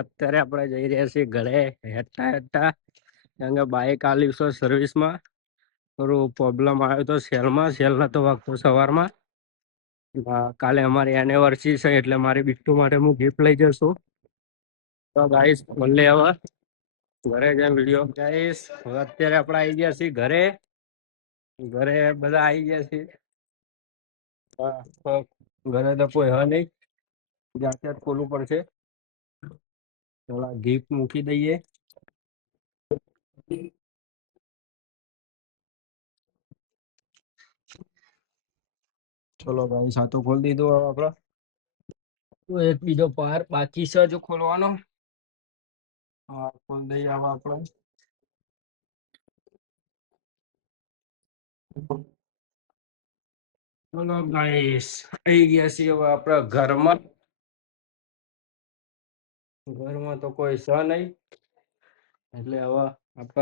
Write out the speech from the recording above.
અત્યારે આપણે જઈ રહ્યા છીએ ઘરે હેઠા હેઠા, કારણ કે બાઈક આલી છે સર્વિસમાં. થોડું પ્રોબ્લેમ આવ્યો તો સેલ નતો વાગતો સવારમાં. કાલે અમારી એનિવર્સરી છે એટલે મારી બિટ્ટુ માટે હું ગિફ્ટ લઈ જશું. તો ગાઈસ મળીએ હવે ઘરે જઈને વિડીયો. ગાઈસ અત્યારે આપણે આવી ગયા છીએ ઘરે. ઘરે બધા આવી ગયા છીએ. ઘરે તો કોઈ હ નહીં, જાતે જ ખોલવું પડશે. થોડા ગિફ્ટ મૂકી દઈએ. ચલો ભાઈ સાતો ખોલી દીધું. હવે આપડે તો એક બીજો પાર બાકી છે હજુ ખોલવાનો. હા ખોલી દઈએ હવે આપણે. ચલો ગાઈસ આવી ગયા છીએ હવે આપણા ઘરમાં. ઘરમાં તો કોઈ છે નહીં એટલે હવે આપણે